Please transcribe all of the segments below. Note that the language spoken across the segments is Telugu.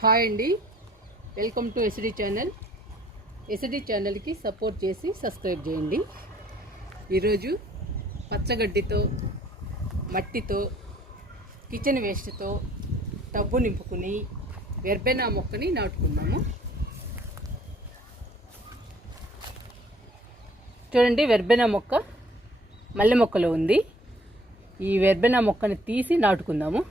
హాయ్ అండి, welcome to SD channel. SD ఛానల్కి సపోర్ట్ చేసి సబ్స్క్రైబ్ చేయండి. ఈరోజు పచ్చగడ్డితో, మట్టితో, కిచెన్ వేస్ట్తో టబ్బు నింపుకుని వెర్బెనా మొక్కని నాటుకున్నాము. చూడండి, వెర్బెనా మొక్క మల్లె మొక్కలో ఉంది. ఈ వెర్బెనా మొక్కని తీసి నాటుకుందాము.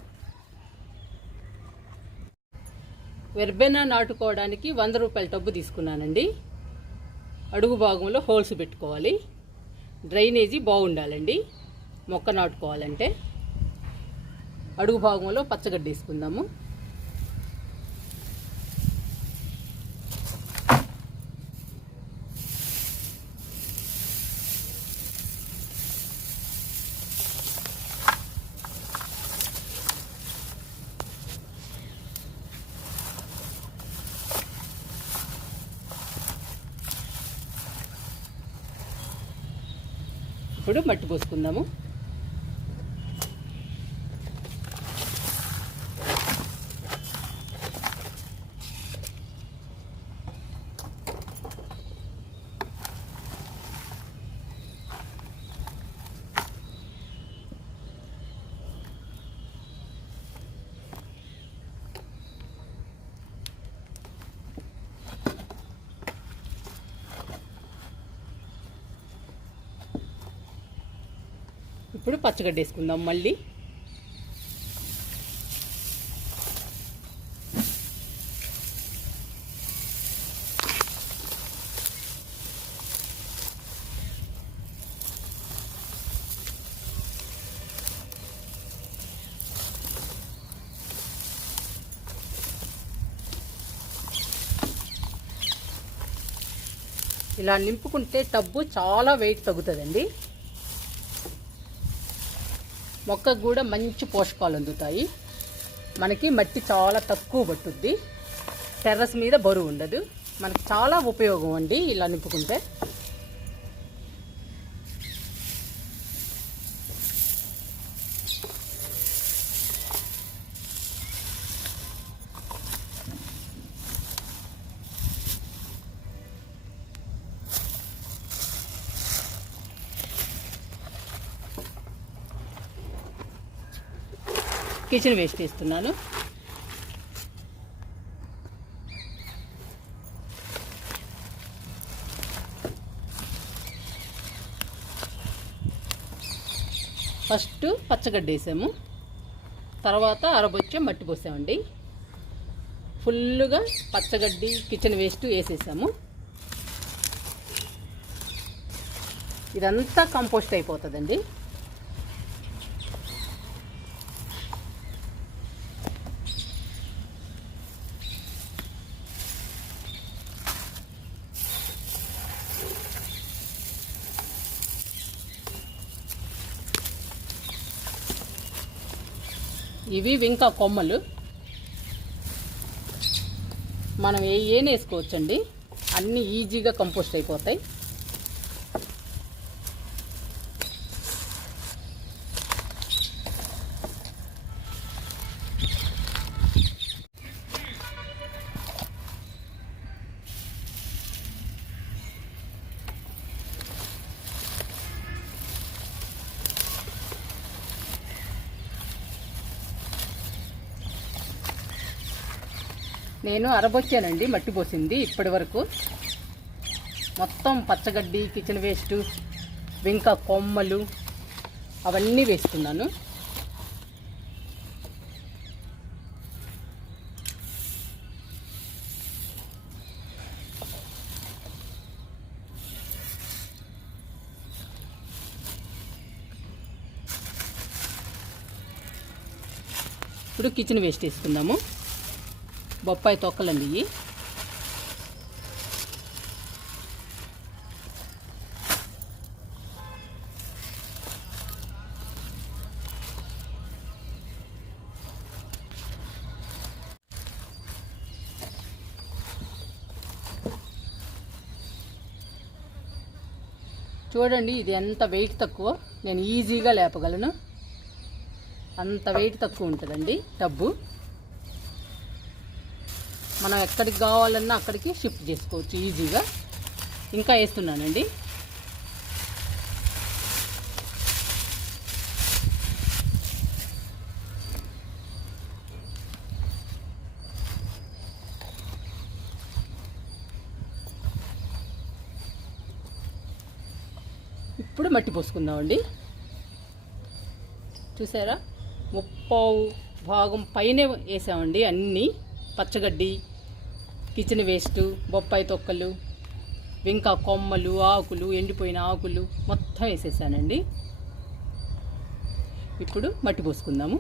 వెర్బెనా నాటుకోవడానికి 100 రూపాయల టబ్బు తీసుకున్నానండి. అడుగు భాగంలో హోల్స్ పెట్టుకోవాలి. డ్రైనేజీ బాగుండాలండి మొక్క నాటుకోవాలంటే. అడుగు భాగంలో పచ్చగడ్డి వేసుకుందాము. ఇప్పుడు మట్టి పోసుకుందాము. ఇప్పుడు పచ్చగడ్డి వేసుకుందాం మళ్ళీ. ఇలా నింపుకుంటే టబ్బు చాలా వెయిట్ తగ్గుతుందండి. మొక్కకు కూడా మంచి పోషకాలు అందుతాయి. మనకి మట్టి చాలా తక్కువ పట్టుద్ది. టెర్రస్ మీద బరువు ఉండదు. మనకి చాలా ఉపయోగం అండి ఇలా నింపుకుంటే. కిచెన్ వేస్ట్ వేస్తున్నాను. ఫస్ట్ పచ్చగడ్డి వేసాము, తర్వాత అరబొచ్చే మట్టి పోసామండి. ఫుల్గా పచ్చగడ్డి, కిచెన్ వేస్ట్ వేసేసాము. ఇదంతా కంపోస్ట్ అయిపోతుందండి. ఇవి ఇంకా కొమ్మలు మనం ఏం వేసుకోవచ్చండి. అన్నీ ఈజీగా కంపోస్ట్ అయిపోతాయి. నేను అరబొచ్చానండి మట్టి పోసింది. ఇప్పటి వరకు మొత్తం పచ్చగడ్డి, కిచెన్ వేస్ట్, ఇంకా కొమ్మలు అవన్నీ వేసుకున్నాను. ఇప్పుడు కిచెన్ వేస్ట్ వేసుకుందాము. బొప్పాయి తొక్కలండి ఇవి. చూడండి, ఇది ఎంత వెయిట్ తక్కువ. నేను ఈజీగా లేపగలను. అంత వెయిట్ తక్కువ ఉంటుందండి టబ్బు. మనం ఎక్కడికి కావాలన్నా అక్కడికి షిఫ్ట్ చేసుకోవచ్చు ఈజీగా. ఇంకా వేస్తున్నానండి. ఇప్పుడు మట్టి పోసుకుందామండి. చూసారా, 30% పైనే వేసామండి. అన్నీ పచ్చగడ్డి, కిచెన్ వేస్ట్, బొప్పాయి తొక్కలు, ఇంకా కొమ్మలు, ఆకులు, ఎండిపోయిన ఆకులు మొత్తం వేసేసానండి. ఇప్పుడు మట్టి పోసుకుందాము.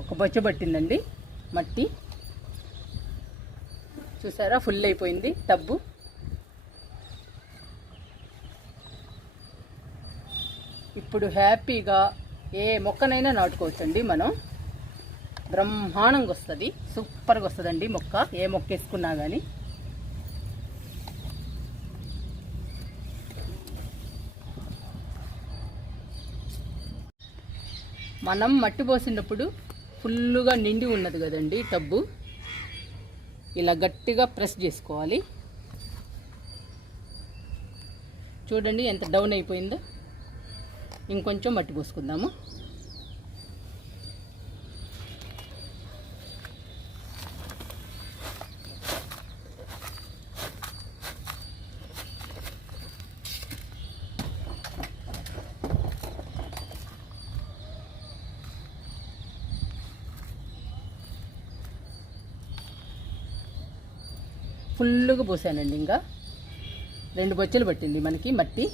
ఒక బొచ్చ పట్టిందండి మట్టి. చూసారా, ఫుల్ అయిపోయింది టబ్బు. ఇప్పుడు హ్యాపీగా ఏ మొక్కనైనా నాటుకోవచ్చండి మనం. బ్రహ్మాండంగా వస్తుంది, సూపర్గా వస్తుందండి మొక్క, ఏ మొక్క వేసుకున్నా కానీ. మనం మట్టి పోసినప్పుడు ఫుల్లుగా నిండి ఉన్నది కదండి టబ్బు, ఇలా గట్టిగా ప్రెస్ చేసుకోవాలి. చూడండి ఎంత డౌన్ అయిపోయిందో. ఇంకొంచెం మట్టి పోసుకుందాము. ఫుల్గా పోసానండి. ఇంకా 2 బొచ్చలు పట్టింది మనకి మట్టి.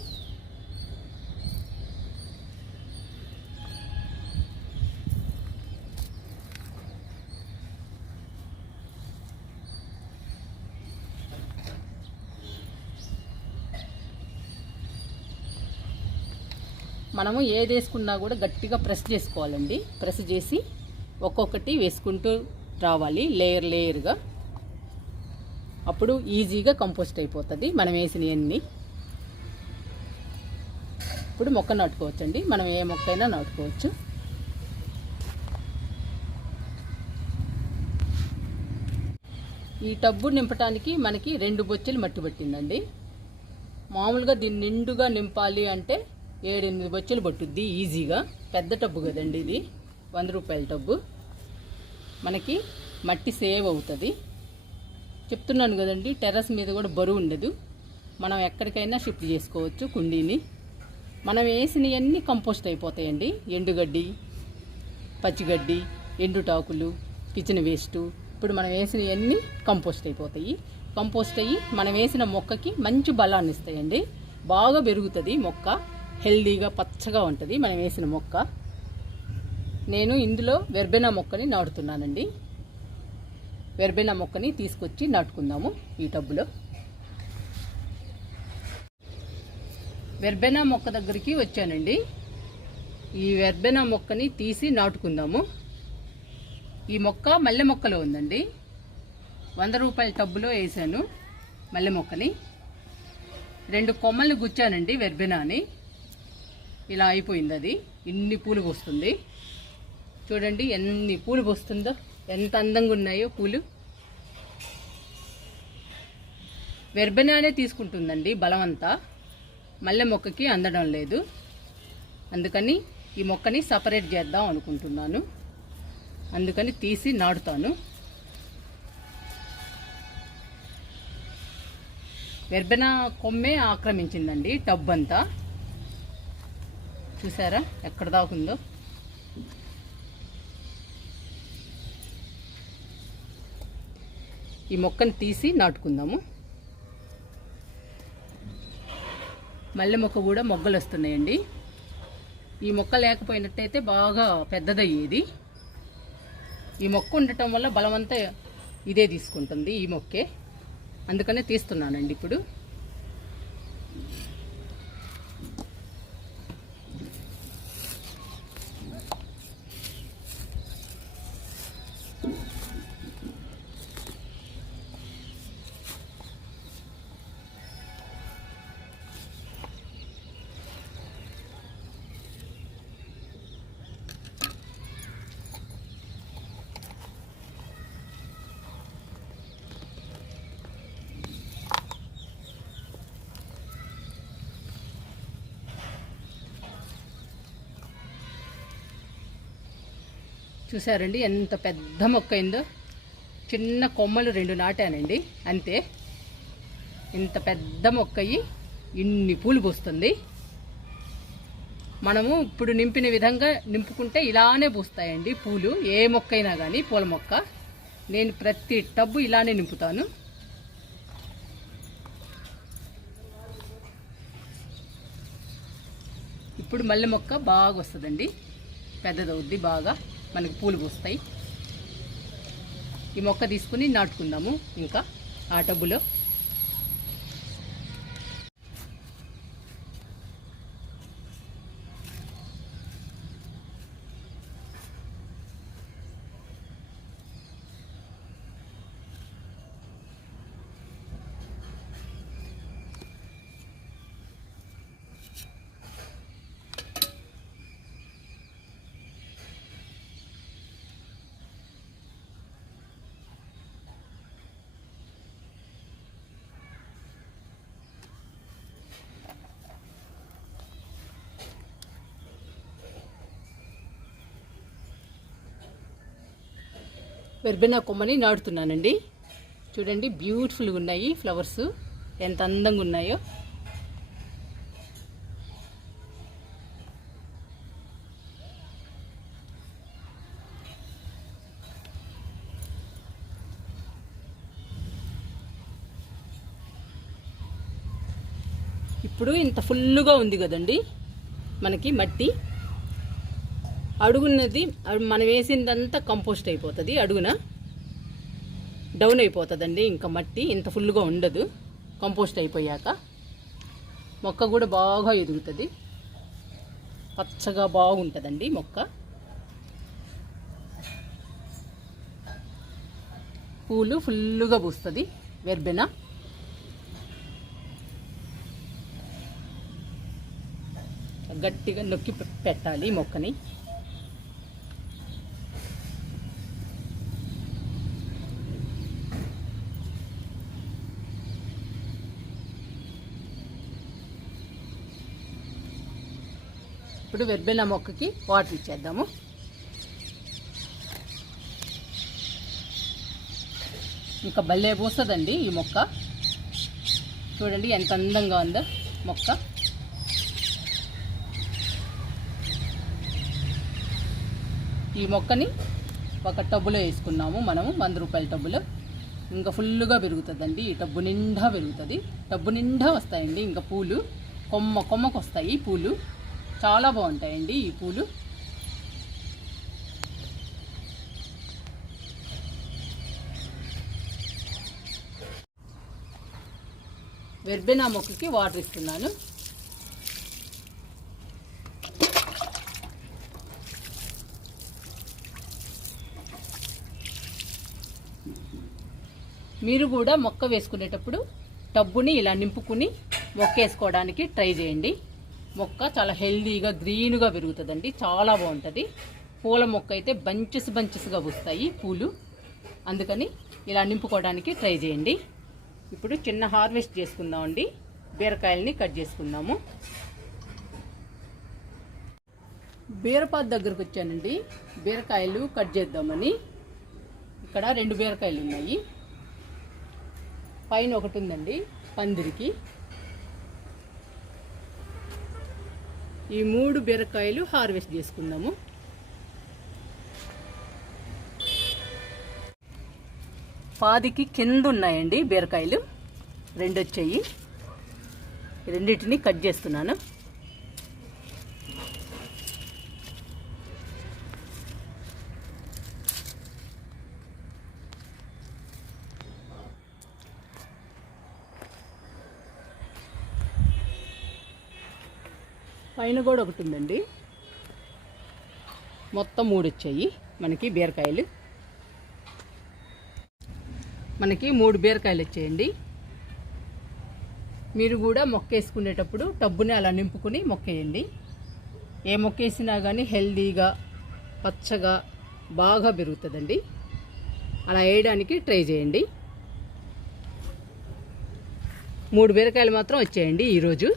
మనము ఏది వేసుకున్నా కూడా గట్టిగా ప్రెస్ చేసుకోవాలండి. ప్రెస్ చేసి ఒక్కొక్కటి వేసుకుంటూ రావాలి, లేయర్ లేయర్గా. అప్పుడు ఈజీగా కంపోస్ట్ అయిపోతుంది మనం వేసినవన్నీ. ఇప్పుడు మొక్క నాటుకోవచ్చండి. మనం ఏ మొక్క అయినా నాటుకోవచ్చు. ఈ టబ్బు నింపడానికి మనకి 2 బొచ్చెలు మట్టి పట్టిందండి. మామూలుగా దీన్ని నిండుగా నింపాలి అంటే 7-8 బొచ్చెలు పట్టుద్ది ఈజీగా. పెద్ద టబ్బు కదండి ఇది, 100 రూపాయల టబ్బు. మనకి మట్టి సేవ్ అవుతుంది. చెప్తున్నాను కదండి, టెర్రస్ మీద కూడా బరువు ఉండదు. మనం ఎక్కడికైనా షిఫ్ట్ చేసుకోవచ్చు కుండీని. మనం వేసినవన్నీ కంపోస్ట్ అయిపోతాయండి. ఎండుగడ్డి, పచ్చిగడ్డి, ఎండుటాకులు, కిచెన్ వేస్టు, ఇప్పుడు మనం వేసినవన్నీ కంపోస్ట్ అయిపోతాయి. కంపోస్ట్ అయ్యి మనం వేసిన మొక్కకి మంచి బలాన్ని ఇస్తాయండి. బాగా పెరుగుతుంది మొక్క, హెల్దీగా పచ్చగా ఉంటుంది మనం వేసిన మొక్క. నేను ఇందులో వెర్బెనా మొక్కని నాటుతున్నానండి. వెర్బెనా మొక్కని తీసుకొచ్చి నాటుకుందాము ఈ టబ్బులో. వెర్బెనా మొక్క దగ్గరికి వచ్చానండి. ఈ వెర్బెనా మొక్కని తీసి నాటుకుందాము. ఈ మొక్క మల్లె మొక్కలో ఉందండి. 100 రూపాయల టబ్బులో వేసాను మల్లె మొక్కని. 2 కొమ్మల్ని గుచ్చానండి వెర్బెనాని. ఇలా అయిపోయింది అది. ఇన్ని పూలు పోస్తుంది చూడండి, ఎన్ని పూలు పోస్తుందో, ఎంత అందంగా ఉన్నాయో పూలు. వెర్బెనానే తీసుకుంటుందండి బలమంతా, మల్లె మొక్కకి అందడం లేదు. అందుకని ఈ మొక్కని సపరేట్ చేద్దాం అనుకుంటున్నాను. అందుకని తీసి నాటుతాను. వెర్బెనా కొమ్మే ఆక్రమించిందండి టబ్ అంతా. చూసారా ఎక్కడ దాకుందో. ఈ మొక్కను తీసి నాటుకుందాము. మల్లె మొక్క కూడా మొగ్గలు వస్తున్నాయండి. ఈ మొక్క లేకపోయినట్టయితే బాగా పెద్దదయ్యేది. ఈ మొక్క ఉండటం వల్ల బలమంతా ఇదే తీసుకుంటుంది ఈ మొక్కే, అందుకనే తీస్తున్నానండి ఇప్పుడు. చూసారండి ఎంత పెద్ద మొక్క అయిందో. చిన్న కొమ్మలు 2 నాటానండి అంతే. ఇంత పెద్ద మొక్క అయ్యి ఇన్ని పూలు పూస్తుంది. మనము ఇప్పుడు నింపిన విధంగా నింపుకుంటే ఇలానే పూస్తాయండి పూలు. ఏ మొక్క అయినా కానీ పూల మొక్క. నేను ప్రతి టబ్బు ఇలానే నింపుతాను. ఇప్పుడు మల్లె మొక్క బాగా వస్తుందండి, పెద్దదవుద్ది, బాగా మనకి పూలు పూస్తాయి. ఈ మొక్క తీసుకుని నాటుకుందాము ఇంకా ఆ టబ్బులో. వెర్బెనా కొమ్మని నాటుతున్నానండి. చూడండి బ్యూటిఫుల్గా ఉన్నాయి ఫ్లవర్స్, ఎంత అందంగా ఉన్నాయో. ఇప్పుడు ఇంత ఫుల్గా ఉంది కదండి మనకి మట్టి. అడుగున్నది మనం వేసిందంతా కంపోస్ట్ అయిపోతుంది, అడుగున డౌన్ అయిపోతుందండి. ఇంకా మట్టి ఇంత ఫుల్గా ఉండదు కంపోస్ట్ అయిపోయాక. మొక్క కూడా బాగా ఎదుగుతుంది, పచ్చగా బాగుంటుందండి మొక్క. పూలు ఫుల్గా పూస్తుంది వెర్బెనా. గట్టిగా నొక్కి పెట్టాలి మొక్కని. ఇప్పుడు వెర్బెనా మొక్కకి వాటర్ ఇచ్చేద్దాము. ఇంకా భలే పూస్తుందండి ఈ మొక్క. చూడండి ఎంత అందంగా ఉందో మొక్క. ఈ మొక్కని ఒక టబ్బులో వేసుకున్నాము మనము, 100 రూపాయల టబ్బులో. ఇంకా ఫుల్గా పెరుగుతుందండి, ఈ టబ్బు నిండా పెరుగుతుంది. టబ్బు నిండా వస్తాయండి ఇంకా పూలు, కొమ్మకు వస్తాయి పూలు. చాలా బాగుంటాయండి ఈ పూలు. వెర్బెనా మొక్కకి వాటర్ ఇస్తున్నాను. మీరు కూడా మొక్క వేసుకునేటప్పుడు టబ్బుని ఇలా నింపుకుని మొక్క వేసుకోవడానికి ట్రై చేయండి. మొక్క చాలా హెల్దీగా గ్రీన్గా పెరుగుతుందండి, చాలా బాగుంటుంది. పూల మొక్క అయితే బంచెస్గా పూస్తాయి పూలు, అందుకని ఇలా నింపుకోవడానికి ట్రై చేయండి. ఇప్పుడు చిన్న హార్వెస్ట్ చేసుకుందామండి. బీరకాయలని కట్ చేసుకుందాము. బీరపాత దగ్గరకు వచ్చానండి, బీరకాయలు కట్ చేద్దామని. ఇక్కడ 2 బీరకాయలు ఉన్నాయి, పైన ఒకటి ఉందండి పందిరికి. ఈ 3 బీరకాయలు హార్వెస్ట్ చేసుకుందాము. పాదికి కింద ఉన్నాయండి బీరకాయలు, 2 వచ్చాయి. రెండింటిని కట్ చేస్తున్నాను. పైన కూడా ఒకటి ఉందండి. మొత్తం 3 వచ్చాయి మనకి బీరకాయలు. మనకి 3 బీరకాయలు వచ్చాయండి. మీరు కూడా మొక్క వేసుకునేటప్పుడు టబ్బుని అలా నింపుకుని మొక్క వేయండి. ఏ మొక్క వేసినా కానీ హెల్దీగా పచ్చగా బాగా పెరుగుతుందండి. అలా వేయడానికి ట్రై చేయండి. 3 బీరకాయలు మాత్రం వచ్చాయండి ఈరోజు.